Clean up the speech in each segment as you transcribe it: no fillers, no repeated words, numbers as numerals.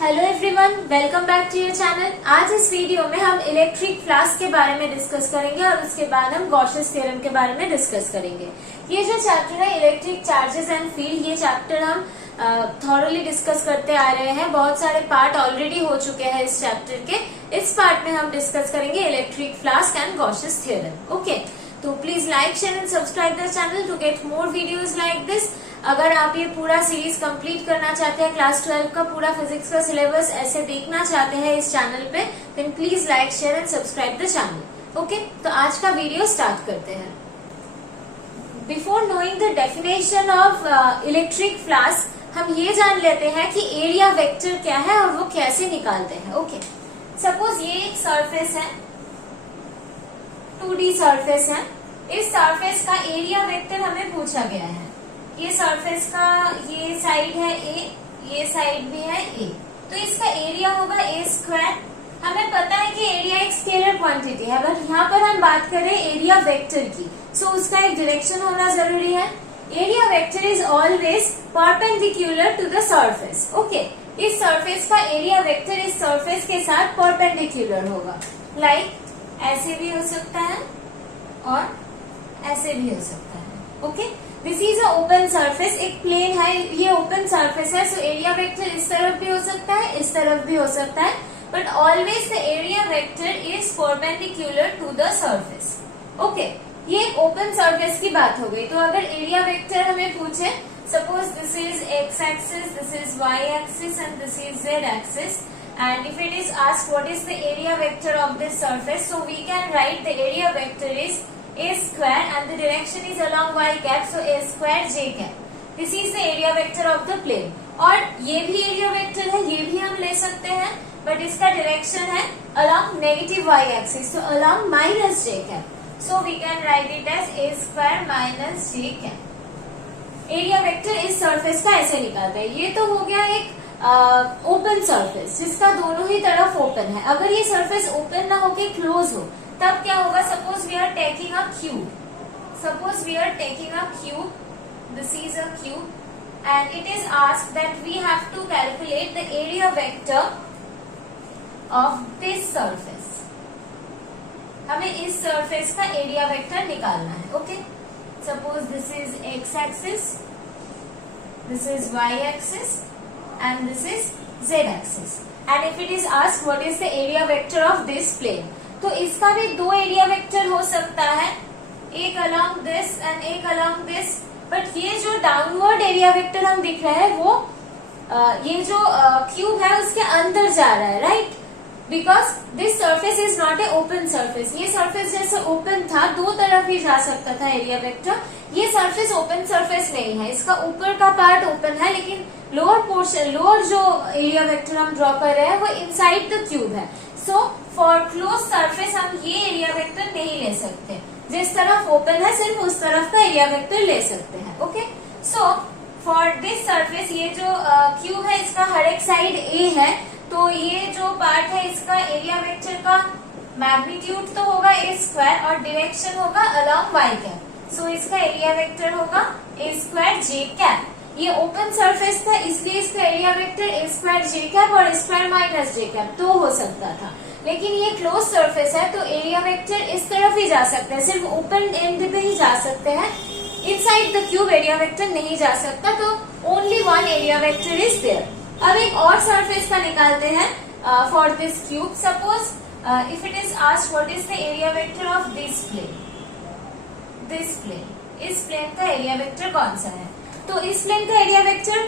Hello everyone, welcome back to your channel. आज इस video में हम इलेक्ट्रिक फ्लास्क के बारे में डिस्कस करेंगे और उसके बाद हम गॉसेस थ्योरम के बारे में डिस्कस करेंगे। ये जो चैप्टर है इलेक्ट्रिक चार्जेस एंड फील्ड, ये चैप्टर हम थॉरली डिस्कस करते आ रहे हैं। बहुत सारे पार्ट ऑलरेडी हो चुके हैं इस चैप्टर के। इस पार्ट में हम डिस्कस करेंगे electric flux and Gauss's theorem. Okay, तो please like, share and subscribe the channel to get more videos like this. अगर आप ये पूरा सीरीज कंप्लीट करना चाहते हैं, क्लास 12 का पूरा फिजिक्स का सिलेबस ऐसे देखना चाहते हैं इस चैनल पे, then please like, share and subscribe the channel. Okay, तो आज का वीडियो स्टार्ट करते हैं। Before knowing the definition of electric flux, हम ये जान लेते हैं कि एरिया वेक्टर क्या है और वो कैसे निकालते हैं। ओके, सपोज ये एक सरफेस है, 2D सरफेस है। इस सरफेस का एरिया वेक्टर हमें पूछा गया है। ये सरफेस का ये साइड है A, ये साइड भी है A, तो इसका एरिया होगा A²। हमें पता है कि एरिया एक स्केलर क्वांटिटी है, बट यहाँ पर हम बात करें एरिया वेक्टर की, सो उसका एक डायरेक्शन होना जरूरी है। Area vector is always perpendicular to the surface. Okay, इस सरफेस का एरिया वेक्टर इस सरफेस के साथ परपेंडिकुलर होगा। लाइक ऐसे भी हो सकता है और ऐसे भी हो सकता है। Okay, this is a open surface, एक प्लेन है, ये ओपन सरफेस है, सो एरिया वेक्टर इस तरफ भी हो सकता है, इस तरफ भी हो सकता है, but always the area vector is perpendicular to the surface. Okay, ये एक ओपन सरफेस की बात हो गई। तो अगर एरिया वेक्टर हमें पूछे, suppose this is x axis, this is y axis and this is z axis, and if it is asked what is the area vector of this surface, so we can write the area vector is A² and the direction is along y cap, so A² j cap. This is the area vector of the plane. और ये भी area vector है, ये भी हम ले सकते हैं, बट इसका डायरेक्शन है along negative y axis, so along minus j cap. So we can write it as A² minus j cap. Area vector इस सरफेस का ऐसे निकालते हैं। ये तो हो गया एक ओपन सरफेस जिसका दोनों ही तरफ ओपन है। अगर ये सरफेस ओपन ना होके क्लोज हो, तब क्या होगा? Suppose we are taking a cube, suppose we are taking a cube, this is a cube and it is asked that we have to calculate the area vector of this surface. हमें इस surface का area vector निकालना है। Okay, suppose this is x axis, this is y axis and this is z axis, and if it is asked what is the area vector of this plane, तो इसका भी दो area vector हो सकता है, एक along this and एक along this, but ये जो डाउनवर्ड एरिया वेक्टर हम दिख रहा है वो ये जो क्यूब है उसके अंदर जा रहा है, right? Because this surface is not a open surface. ये सरफेस जैसे ओपन था, दो तरफ ही जा सकता था एरिया वेक्टर। ये सरफेस ओपन सरफेस नहीं है, इसका ऊपर का पार्ट ओपन है, लेकिन लोअर पोर्शन, लोअर जो एरिया वेक्टर हम ड्रॉ कर रहे हैं वो इनसाइड द क्यूब है। सो फॉर क्लोज सरफेस हम ये एरिया वेक्टर नहीं ले सकते। जिस तरफ ओपन है सिर्फ उस तरफ का एरिया वेक्टर ले सकते हैं। Okay, so for this surface ये जो क्यूब है इसका हर एक साइड ए है, तो ये जो पार्ट है इसका एरिया वेक्टर का मैग्नीट्यूड तो होगा A² और डायरेक्शन होगा अलॉन्ग y कैप, सो इसका एरिया वेक्टर होगा A² j कैप। ये ओपन सरफेस था इसलिए इसका area vector A² j cap और A² माइनस j कैप तो हो सकता था, लेकिन ये क्लोज सरफेस है तो एरिया वेक्टर इस तरफ ही जा सकता है, सिर्फ ओपन एंड पे ही जा सकते हैं, inside the cube area vector नहीं जा सकता, तो only one area vector is there. अब एक और सरफेस का निकालते हैं for this cube. Suppose if it is asked what is the area vector of this plane, this plane, इस प्लेन का एरिया वेक्टर कौन सा है? तो इस प्लेन का एरिया वेक्टर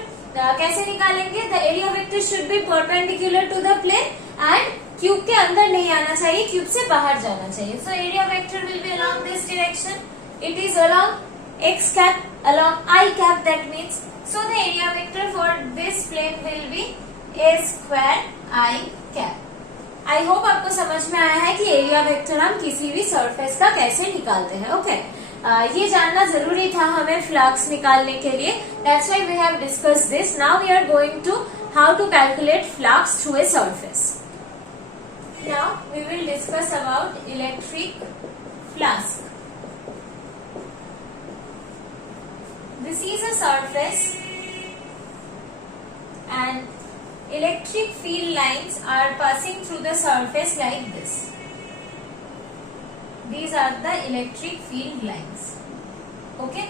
कैसे निकालेंगे? The area vector should be perpendicular to the plane and cube के अंदर नहीं आना चाहिए, क्यूब से बाहर जाना चाहिए। So area vector will be along this direction, it is along x cap, along I cap, that means so the area vector for this plane will be A² I cap. I hope आपको समझ में आया है कि area vector हम किसी भी surface का कैसे निकालते हैं। ओके, ये जानना जरूरी था हमें फ्लक्स निकालने के लिए, that's why we have discussed this. Now we are going to how to calculate flux through a surface. Now we will discuss about electric flux. This is a surface and electric field lines are passing through the surface like this. These are the electric field lines. Okay.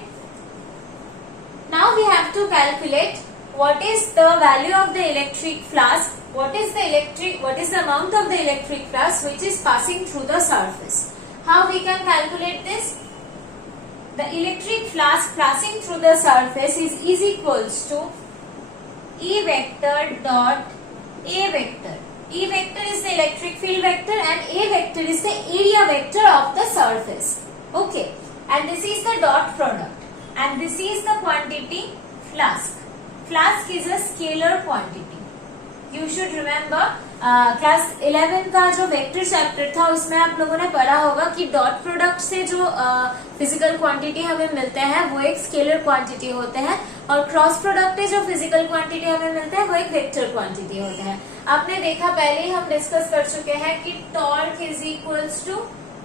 Now we have to calculate what is the value of the electric flux, what is the amount of the electric flux which is passing through the surface. How we can calculate this? The electric flux passing through the surface is equals to E vector dot A vector. E vector is the electric field vector and A vector is the area vector of the surface. Okay. And this is the dot product. And this is the quantity flask. Flask is a scalar quantity. You should remember class 11 का जो vector chapter था उसमें आप लोगों ने पढ़ा होगा कि डॉट प्रोडक्ट से जो फिजिकल क्वांटिटी हमें मिलते हैं वो एक स्केलर क्वांटिटी होते हैं और क्रॉस प्रोडक्ट से जो फिजिकल क्वांटिटी हमें मिलते हैं वो एक वेक्टर क्वांटिटी होते हैं. आपने देखा पहले ही हम डिस्कस कर चुके हैं कि torque is equals to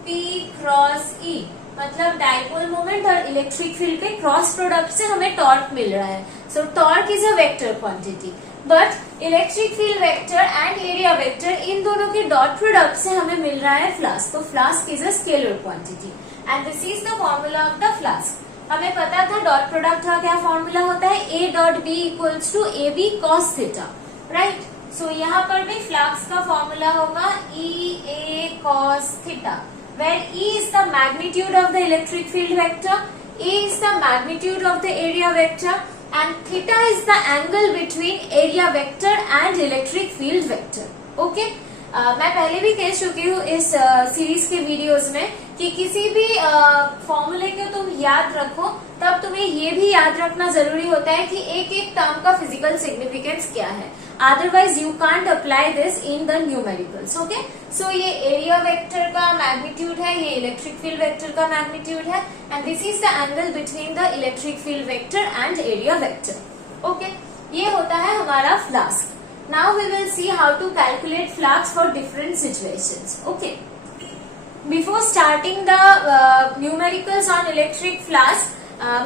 P cross E, मतलब डाइपोल मोमेंट और इलेक्ट्रिक फील्ड के क्रॉस प्रोडक्ट से हमें टॉर्क मिल रहा है. So torque is a vector quantity, but electric field vector and area vector इन दोनों के डॉट प्रोडक्ट से हमें मिल रहा है फ्लास्क. तो flask is a scalar quantity and this is the formula of the flask. हमें पता था डॉट प्रोडक्ट का क्या फॉर्मूला होता है, A dot B equals to A B cos theta, right. So यहाँ पर भी फ्लास्क का फॉर्मूला होगा E A cos theta, where E is the magnitude of the electric field vector, A is the magnitude of the area vector, and theta is the angle between area vector and electric field vector. Okay? मैं पहले भी कह चुकी हूँ इस series के videos में कि किसी भी फॉर्मूले को तुम याद रखो तब तुम्हें ये भी याद रखना जरूरी होता है कि एक एक टर्म का फिजिकल सिग्निफिकेंस क्या है. Otherwise you can't apply this in the numericals. Okay. So ये एरिया वेक्टर का मैग्नीट्यूड है, ये इलेक्ट्रिक फील्ड वेक्टर का मैग्नीट्यूड है and this is the angle between the electric field vector and area vector. Okay. ये होता है हमारा flux. Now we will see how to calculate flux for different situations. Okay. Before starting the numericals on electric flux,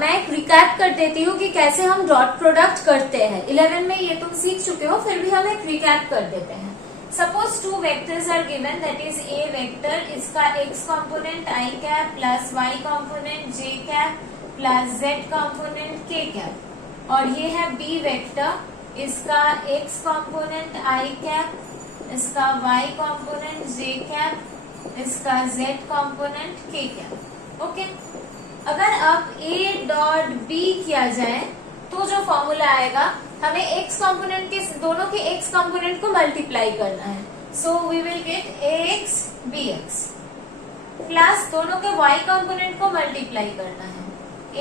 मैं एक recap कर देती हूँ कि कैसे हम डॉट प्रोडक्ट करते हैं. 11 में ये तुम सीख चुके हो, फिर भी हम एक रिकैप कर देते हैं. Suppose two vectors are given, that is A vector, इसका x component I cap plus y component j cap plus z component k cap, और ये है B vector, इसका x कंपोनेंट i कैप, इसका y कंपोनेंट j कैप, इसका z component k cap. Okay. अगर अब a dot b किया जाए तो जो फॉर्मूला आएगा, हमें x कंपोनेंट के दोनों के x कंपोनेंट को मल्टीप्लाई करना है. So we will get ax bx plus दोनों के y कंपोनेंट को मल्टीप्लाई करना है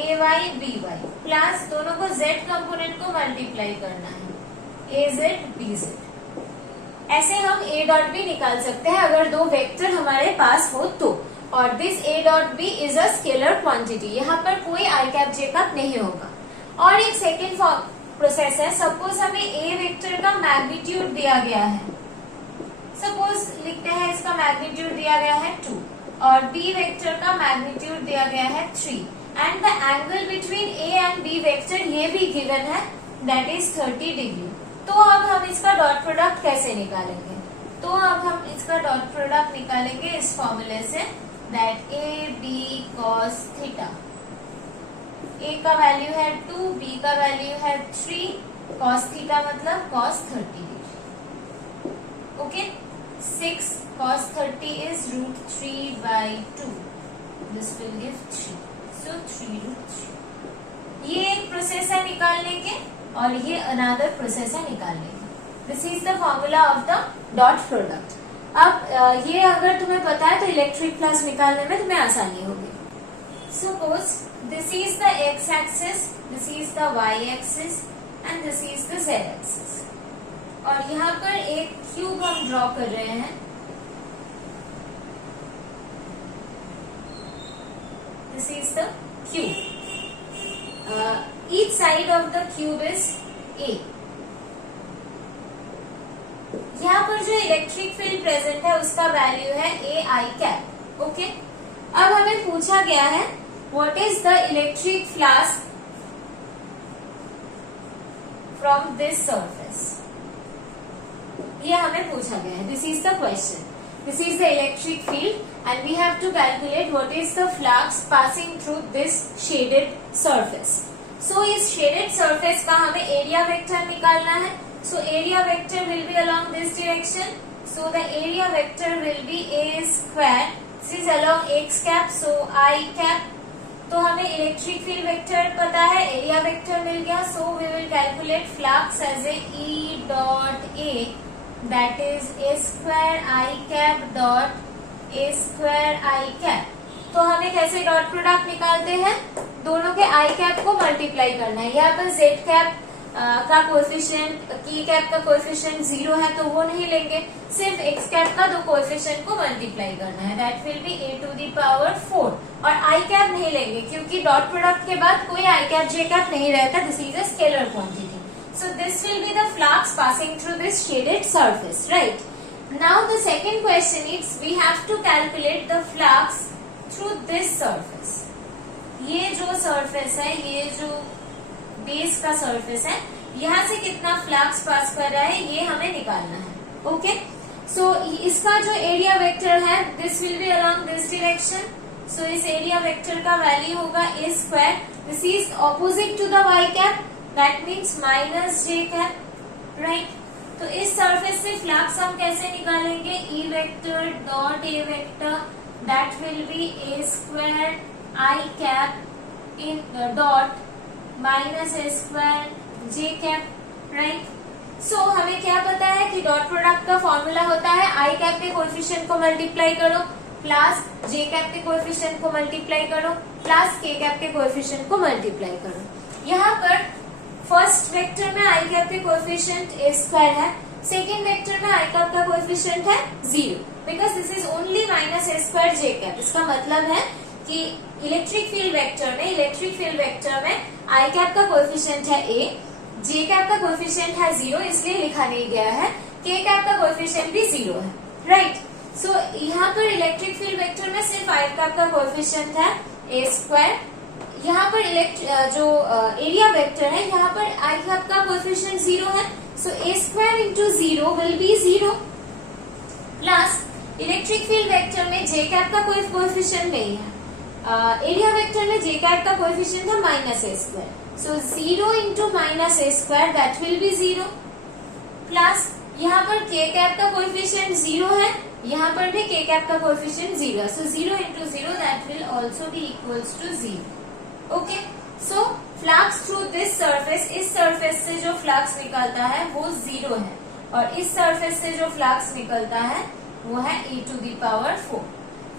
ay by प्लस दोनों को z कंपोनेंट को मल्टीप्लाई करना है az bz. ऐसे हम a डॉट b निकाल सकते हैं अगर दो वेक्टर हमारे पास हो तो. और this a dot b is a scalar quantity, यहाँ पर कोई i कैप j कैप नहीं होगा. और एक सेकेंड प्रोसेस है. सपोज हमें a वेक्टर का मैग्नीट्यूड दिया गया है, सपोज लिखते हैं इसका मैग्नीट्यूड दिया गया है 2 और b वेक्टर का मैग्नीट्यूड दिया गया है 3 and the angle between a and b vector ये भी गिवन है, दैट इज 30 डिग्री. तो अब हम इसका डॉट प्रोडक्ट कैसे निकालेंगे? तो अब हम इसका डॉट प्रोडक्ट निकालेंगे इस फॉर्मूले से, that A B cos theta. A का वैल्यू है 2, बी का वैल्यू है 3, कॉस थीटा मतलब cos 30 degree. Okay. 6 cos 30 is root 3 by 2. This will give 3. So 3 root 3. ये एक प्रोसेस है निकालने के और ये अनदर प्रोसेस है निकालने की. This is the formula of the dot product. अब ये अगर तुम्हें पता है तो इलेक्ट्रिक फ्लक्स निकालने में तुम्हें आसानी होगी. Suppose this is the x axis, this is the y axis and this is the z axis. और यहाँ पर एक क्यूब हम ड्रॉ कर रहे हैं. This is the cube. Each side of the cube is A. यहाँ पर जो इलेक्ट्रिक फील्ड प्रेजेंट है उसका वैल्यू है ए आई कैप. ओके. अब हमें पूछा गया है what is the electric flux from this surface. ये हमें पूछा गया है. This is the question. This is the electric field and we have to calculate what is the flux passing through this shaded surface. So इस shaded surface का हमें area vector निकालना है. So area vector will be along this direction. So the area vector will be a square. This is along x cap. So I cap. तो हमें electric field vector पता है, area vector मिल गया. So we will calculate flux as a E dot A. That is a square I cap dot a square I cap. तो हमें कैसे dot product निकालते हैं, दोनों के I cap को मल्टीप्लाई करना है. यहाँ पर Z cap का कोएफिशिएंट, K cap का कोएफिशिएंट 0 है तो वो नहीं लेंगे, सिर्फ X cap का दो कोएफिशिएंट को मल्टीप्लाई करना है. That will be a to the power 4. और I cap नहीं लेंगे क्योंकि डॉट प्रोडक्ट के बाद कोई I cap J cap नहीं रहता. This is a scalar quantity. So this will be the flux passing through this shaded surface, right? Now the second question is we have to calculate the flux through this surface. ये जो surface है, ये जो base का surface है, यहाँ से कितना flux pass कर रहा है ये हमें निकालना है. Okay? So इसका जो area vector है, this will be along this direction. So इस area vector का value होगा a square. This is opposite to the y cap. That means minus j cap, right? तो इस सरफेस से फ्लक्स हम कैसे निकालेंगे, E vector dot A vector, that will be a square I cap in dot minus a square j cap, right? So हमें क्या पता है कि डॉट प्रोडक्ट का फॉर्मूला होता है I कैप के कोएफिशिएंट को मल्टीप्लाई करो प्लस j कैप के कोएफिशिएंट को मल्टीप्लाई करो प्लस k कैप के कोएफिशिएंट को मल्टीप्लाई करो. यहाँ पर फर्स्ट वेक्टर में I कैप के कोएफिशिएंट a स्क्वायर है, सेकेंड वेक्टर में I कैप का कोएफिशिएंट है 0, because this is only minus a square j cap. इसका मतलब है कि इलेक्ट्रिक फील्ड वेक्टर में I कैप का कोएफिशिएंट है a, j कैप का कोएफिशिएंट है 0 इसलिए लिखा नहीं गया है, k कैप का कोएफिशिएंट भी 0 है, राइट? सो यहाँ पर इलेक्ट्रिक फील्ड वेक्टर में सिर्फ I कैप का कोएफिशिएंट है a स्क्वायर. यहाँ पर जो एरिया वेक्टर है, यहाँ पर I कैप का कोएफिशिएंट 0 है. सो a square into 0 will be 0 plus electric field vector में j कैप का कोई कोएफिशिएंट नहीं है, एरिया वेक्टर में j कैप का कोएफिशिएंट है minus a square. So 0 into minus a square that will B 0 plus यहाँ पर k कैप का कोएफिशिएंट 0 है, यहाँ पर भी k कैप का कोएफिशिएंट 0 है. So 0 into 0 that will also be equals to 0. Okay, so flux through this surface, इस सरफेस से जो फ्लक्स निकलता है वो 0 है और इस सरफेस से जो फ्लक्स निकलता है वो है e to the power 4.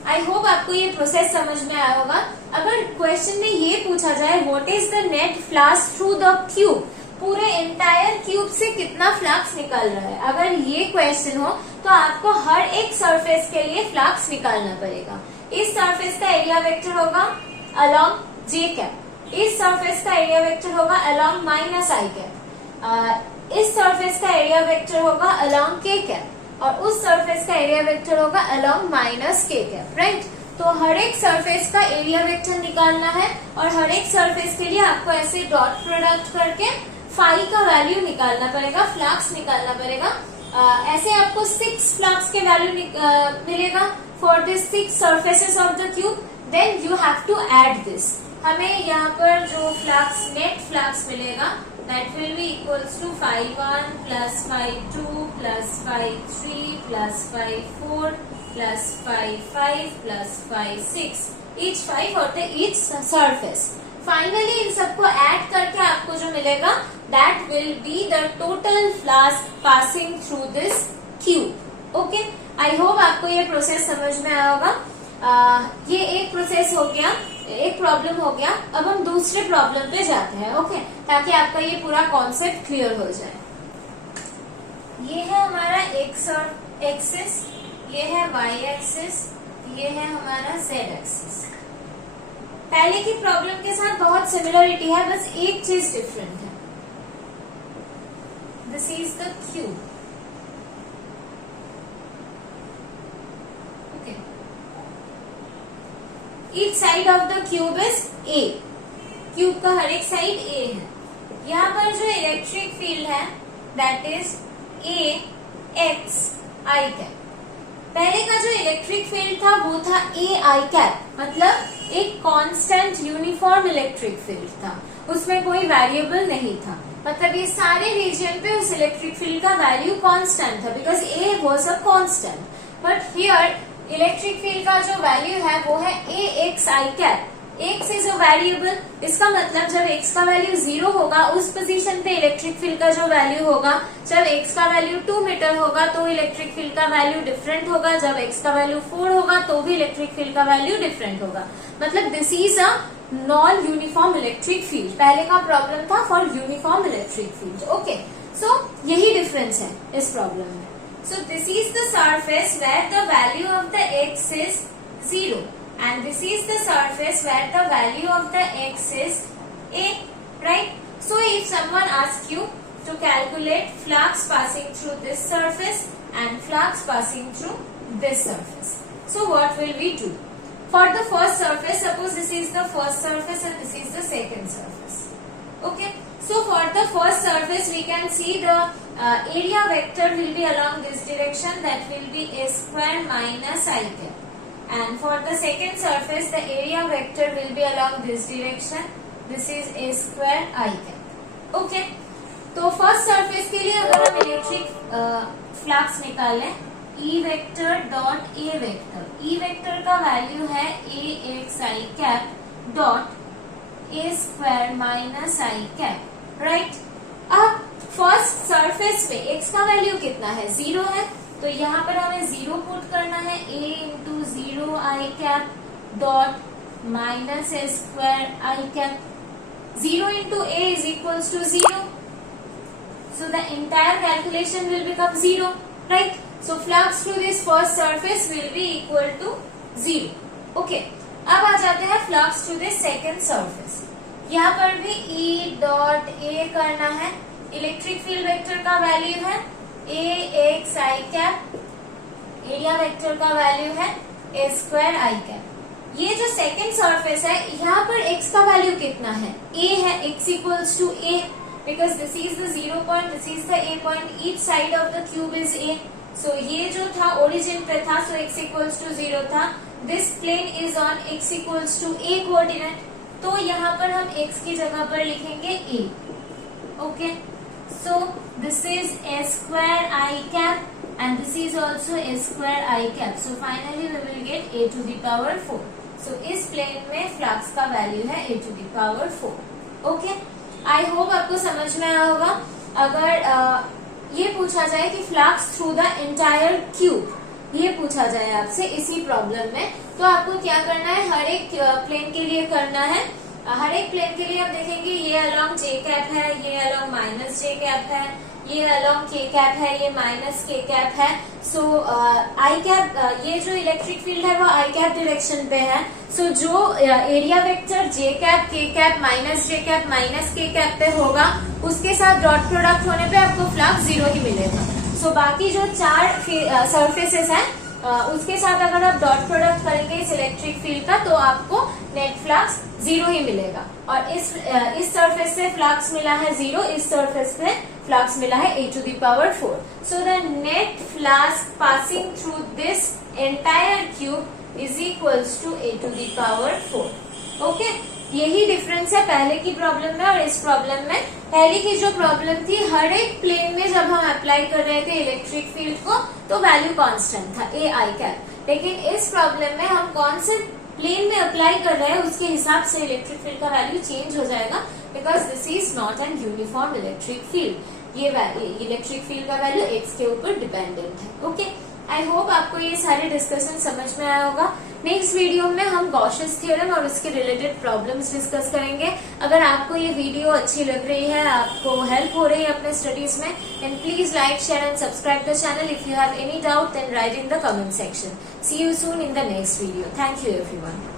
I hope आपको ये प्रोसेस समझ में आया होगा. अगर क्वेश्चन में ये पूछा जाए what is the net flux through the cube, पूरे एंटायर क्यूब से कितना फ्लक्स निकल रहा है, अगर ये क्वेश्चन हो तो आपको हर एक सरफेस के लिए फ्लक्स निकालना पड़ेगा. इस सरफेस का एरिया वेक्टर होगा अलोंग j कैप, इस सरफेस का एरिया वेक्टर होगा अलोंग माइनस I कैप, इस सरफेस का एरिया वेक्टर होगा अलोंग k कैप और उस सरफेस का एरिया वेक्टर होगा along minus k cap, right? तो हर एक सरफेस का एरिया वेक्टर निकालना है और हर एक सरफेस के लिए आपको ऐसे डॉट प्रोडक्ट करके फाई का वैल्यू निकालना पड़ेगा, फ्लक्स निकालना पड़ेगा. ऐसे आपको 6 फ्लक्स के वैल्यू मिलेगा for this 6 surfaces of the cube. Then you have to add this. हमें यहाँ पर जो फ्लक्स नेट फ्लक्स मिलेगा that will be equals to 5-1 plus 5-2 plus 5-3 plus 5-4 plus 5-5 plus 5-6, each 5 और each surface. फाइनली इन सबको add करके आपको जो मिलेगा that will be the total flux passing through this cube. Okay, I hope आपको ये process समझ में आया होगा. ये एक प्रोसेस हो गया, एक प्रॉब्लम हो गया. अब हम दूसरे प्रॉब्लम पे जाते हैं, ओके, ताकि आपका ये पूरा कॉन्सेप्ट क्लियर हो जाए. ये है हमारा एक्स एक्सिस, ये है वाई एक्सिस, ये है हमारा जेड एक्सिस. पहले की प्रॉब्लम के साथ बहुत सिमिलरिटी है, बस एक चीज डिफरेंट है. This is the cube. Each side of the cube is A. Cube का हर एक साइड A है. यहाँ पर जो इलेक्ट्रिक फील्ड है that is A x i cap. पहले का जो इलेक्ट्रिक फील्ड था वो था ए आई कैप, मतलब एक कांस्टेंट यूनिफॉर्म इलेक्ट्रिक फील्ड था, उसमें कोई वेरिएबल नहीं था, मतलब ये सारे रीजन पे उस इलेक्ट्रिक फील्ड का वैल्यू कांस्टेंट था because A was a constant. But here electric field का जो वैल्यू है वो है A X I cap. X is a variable, इसका मतलब जब एक्स का वैल्यू 0 होगा उस पोजीशन पे इलेक्ट्रिक फील्ड का जो वैल्यू होगा, जब एक्स का वैल्यू 2 मीटर होगा तो इलेक्ट्रिक फील्ड का वैल्यू डिफरेंट होगा, जब एक्स का वैल्यू 4 होगा तो भी इलेक्ट्रिक फील्ड का वैल्यू डिफरेंट होगा। मतलब this is a non uniform electric field. पहले का प्रॉब्लम था for uniform electric field. Okay, so यही डिफरेंस है इस प्रॉब्लम में। So this is the surface where the value of the X is 0 and this is the surface where the value of the x is a, right? So if someone asks you to calculate flux passing through this surface and flux passing through this surface, so what will we do? For the first surface, suppose this is the first surface and this is the second surface. Okay, so for the first surface we can see the area vector will be along this direction, that will be a square minus I cap. And for the second surface, the area vector will be along this direction. This is a square I cap. Okay. तो first surface के लिए अगर हम electric flux निकालें, E vector dot A vector, E vector का value है A x I cap dot A square minus I cap, right? अब first surface पे x का वैल्यू कितना है? 0 है, तो यहाँ पर हमें 0 पुट करना है, a into 0 I cap dot minus a square I cap. 0 into a is equals to 0, so the entire calculation will become 0, right? So flux through this first surface will be equal to 0। Okay, अब आ जाते हैं flux through this second surface. यहाँ पर भी E dot A करना है, electric field vector का वैल्यू है A x I cap, area vector का वैल्यू है A स्क्वायर I कैप। ये जो सेकेंड सरफेस है यहाँ पर x का वैल्यू कितना है? A है, x equals to A because this is the 0 point, this is the A point, each side of the cube is A। सो ये जो था ओरिजिन पे था, सो x इक्वल्स टू 0 था। This plane is on x equals to A coordinate, तो यहाँ पर हम x की जगह पर लिखेंगे A। Okay, so this is a square I cap and this is also a square I cap. So finally we will get a to the power 4. So इस plane में फ्लक्स का वैल्यू है a to the power 4. Okay, I hope आपको समझ में आया होगा। अगर ये पूछा जाए कि flux through the entire cube, ये पूछा जाए आपसे इसी प्रॉब्लम में, तो आपको क्या करना है? हर एक प्लेन के लिए करना है, हर एक प्लेन के लिए आप देखेंगे ये अलोंग जे कैप है, ये अलोंग माइनस जे कैप है, ये अलोंग के कैप है, ये माइनस के कैप है। सो आई कैप, ये जो इलेक्ट्रिक फील्ड है वो आई कैप डायरेक्शन पे है। सो जो एरिया वेक्टर जे कैप, के कैप, माइनस जे कैप, माइनस के कैप पे होगा, उसके साथ डॉट प्रोडक्ट होने पे आपको फ्लक्स 0 ही मिलेगा। सो बाकी जो 4 सरफेसेस हैं उसके साथ अगर आप डॉट प्रोडक्ट करेंगे इस इलेक्ट्रिक फील्ड का, तो आपको नेट फ्लक्स 0 ही मिलेगा। और इस सरफेस से फ्लक्स मिला है 0, इस सरफेस पे फ्लक्स मिला है a to the power 4. So the net flux passing through this entire cube is equals to a to the power 4. Okay? यही डिफरेंस है पहले की प्रॉब्लम में और इस प्रॉब्लम में। पहले की जो प्रॉब्लम थी, हर एक प्लेन में जब हम अप्लाई कर रहे थे इलेक्ट्रिक फील्ड को तो वैल्यू कांस्टेंट था ए आई कैप, लेकिन इस प्रॉब्लम में हम कौन से प्लेन में अप्लाई कर रहे हैं उसके हिसाब से इलेक्ट्रिक फील्ड का वैल्यू चेंज हो जाएगा, because this is not an uniform electric field. ये इलेक्ट्रिक फील्ड का वैल्यू एक्स के ऊपर डिपेंडेंट है। ओके, आई होप आपको ये सारे डिस्कशन समझ में आया होगा। नेक्स्ट वीडियो में हम गॉसेस थ्योरम और उसके रिलेटेड प्रॉब्लम्स डिस्कस करेंगे। अगर आपको ये वीडियो अच्छी लग रही है, आपको हेल्प हो रही है अपने स्टडीज में, then please like, share and subscribe the channel. If you have any doubt then write in the comment section. See you soon in the next video. Thank you everyone.